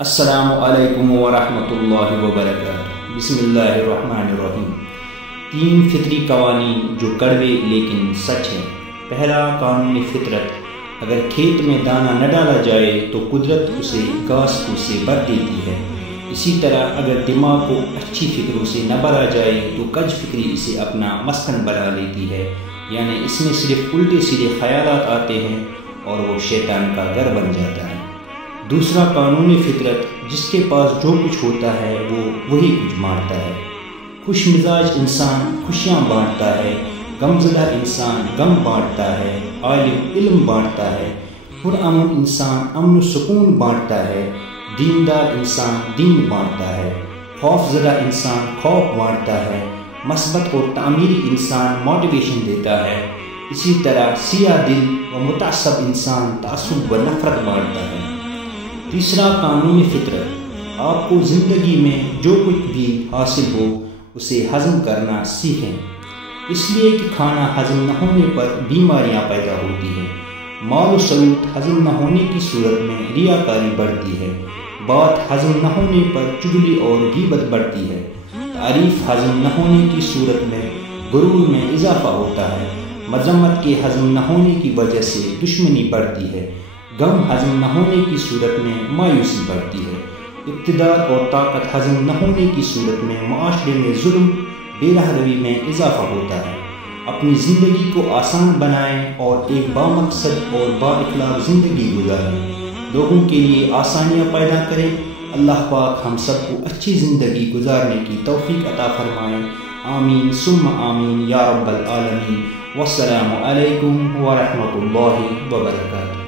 السلام علیکم ورحمۃ اللہ وبرکاتہ۔ بسم اللہ الرحمن الرحیم۔ 3 فطری قوانین جو کڑوے لیکن سچ ہیں۔ پہلا قانون فطرت، اگر کھیت میں دانہ نہ ڈالا جائے تو قدرت اسے گھاس پھوس سے بھر دیتی ہے۔ اسی طرح اگر دماغ کو اچھی فکروں سے نہ بھرا جائے تو کج فکری اسے اپنا مسکن بنا لیتی ہے، یعنی اس میں صرف الٹے سیدھے خیالات آتے ہیں اور وہ شیطان کا گھر بن جاتا ہے۔ دوسرا قانون فطرت، جس کے پاس جو کچھ ہوتا ہے وہ وہی کچھ بانٹتا ہے۔ خوش مزاج انسان خوشیاں بانٹتا ہے، غمزدہ انسان غم بانٹتا ہے، عالم علم بانٹتا ہے، پرامن انسان امن و سکون بانٹتا ہے، دیندار انسان دین بانٹتا ہے، خوف زدہ انسان خوف بانٹتا ہے، مثبت اور تعمیری انسان موٹیویشن دیتا ہے۔ اسی طرح سیاہ دل و متعصب انسان تعصب و نفرت بانٹتا ہے۔ تیسرا قانون فطرت، آپ کو زندگی میں جو کچھ بھی حاصل ہو اسے ہضم کرنا سیکھیں، اس لیے کہ کھانا ہضم نہ ہونے پر بیماریاں پیدا ہوتی ہیں، مال و سلوت ہضم نہ ہونے کی صورت میں ریاکاری بڑھتی ہے، بات ہضم نہ ہونے پر چغلی اور غیبت بڑھتی ہے، تعریف ہضم نہ ہونے کی صورت میں غرور میں اضافہ ہوتا ہے، مذمت کے ہضم نہ ہونے کی وجہ سے دشمنی بڑھتی ہے، غم ہضم نہ ہونے کی صورت میں مایوسی بڑھتی ہے، اقتدار اور طاقت ہضم نہ ہونے کی صورت میں معاشرے میں ظلم بے رحمی میں اضافہ ہوتا ہے۔ اپنی زندگی کو آسان بنائیں اور ایک بامقصد اور با اخلاق زندگی گزاریں، لوگوں کے لیے آسانیاں پیدا کریں۔ اللہ پاک ہم سب کو اچھی زندگی گزارنے کی توفیق عطا فرمائیں۔ آمین ثم آمین یا رب العالمین۔ والسلام علیکم ورحمۃ اللہ وبرکاتہ۔